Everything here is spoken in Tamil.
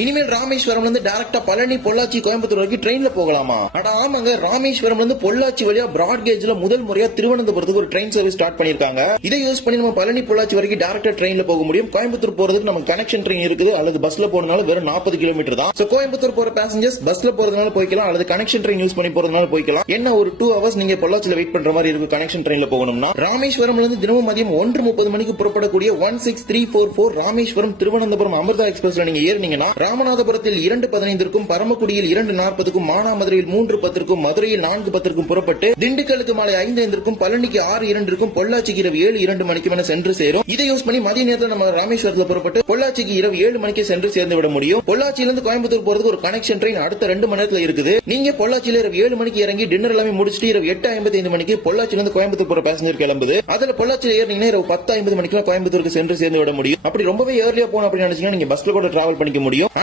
இனிமேல் ராமேஸ்வரம்ல இருந்து டைரக்டா பழனி பொள்ளாச்சி கோயம்புத்தூர் வரைக்கும் ட்ரெயின்ல போகலாமா? அட ஆமாங்க ராமேஸ்வரம்ல இருந்து பொள்ளாச்சி வழியா பிராட் கேஜ்ல முதல் முறையா திருவனந்தபுரத்துக்கு ஒரு ட்ரெயின் சர்வீஸ் ஸ்டார்ட் பண்ணிருக்காங்க இதை யூஸ் பண்ணி நம்ம பழனி பொள்ளாச்சி வரைக்கும் டைரக்டா ட்ரெயின்ல போக முடியும். கோயம்புத்தூர் போறதுக்கு நம்ம கனெக்ஷன் ட்ரெயின் இருக்குது. அல்லது பஸ்ல போறதுனால வெறும் நாற்பது கிலோமீட்டர் தான். சோ கோயம்புத்தூர் போற பேசஞ்சர்ஸ் பஸ்ல போறதுனால போய்க்கலாம். அல்லது கனெக்ஷன் ட்ரெயின் யூஸ் பண்ணி போறதுனால போய்க்கலாம். என்ன ஒரு டூ ஹவர்ஸ் நீங்க பொள்ளாச்சியில வெயிட் பண்ற மாதிரி இருக்கு கனெக்ஷன் ட்ரெயின்ல போகணும்னா? ராமேஸ்வரம்ல இருந்து தினமும் மதியம் ஒன்று முப்பது மணிக்கு புறப்படக்கூடிய one six three four four Rameswaram Thiruvananthapuram Amrita எக்ஸ்பிரஸ்ல நீங்க ஏறினீங்கன்னா ராமநாதபுரத்தில் இரண்டு பதினைந்திற்கும் பரமக்குடியில் இரண்டு நாற்பதுக்கும் மானாமதுரையில் மூன்று பத்திற்கும் மதுரையில் நான்கு பத்திற்கும் புறப்பட்டு திண்டுக்கலுக்கு மாலை ஐந்து ஐந்திற்கும் பழனிக்கு ஆறு இரண்டிற்கும் பொள்ளாச்சிக்கு இரவு ஏழு இரண்டு மணிக்கு என சென்று சேரும். இதை யூஸ் பண்ணி மதிய நேரத்தில் நம்ம ராமேஸ்வரத்தில் புறப்பட்டு பொள்ளாச்சிக்கு இரவு ஏழு மணிக்கு சென்று சேர்ந்து விட முடியும். பொள்ளாச்சியிலிருந்து கோயம்புத்தூர் போறதுக்கு ஒரு கனெக்ஷன் ட்ரெயின் அடுத்த ரெண்டு மணி நேரத்தில் இருக்குது. நீங்க பொள்ளாச்சியில இரவு ஏழு மணிக்கு இறங்கி டின்னர் எல்லாமே முடிச்சுட்டு இரவு எட்டு ஐம்பத்தி ஐந்து மணிக்கு பொள்ளாச்சியிலிருந்து கோயம்புத்தூர் போற பேசஞ்சர் கிளம்புது. அதுல பொள்ளாச்சியில் ஏறினீங்கன்னா இரவு பத்து ஐம்பது மணிக்கு கோயம்புத்தூருக்கு சென்று சேர்ந்து விட முடியும். அப்படி ரொம்பவே ஏர்லியா போகணும் அப்படின்னு நினைச்சீங்கன்னா நீங்க பஸ்ல கூட டிராவல் பண்ணிக்க முடியும்.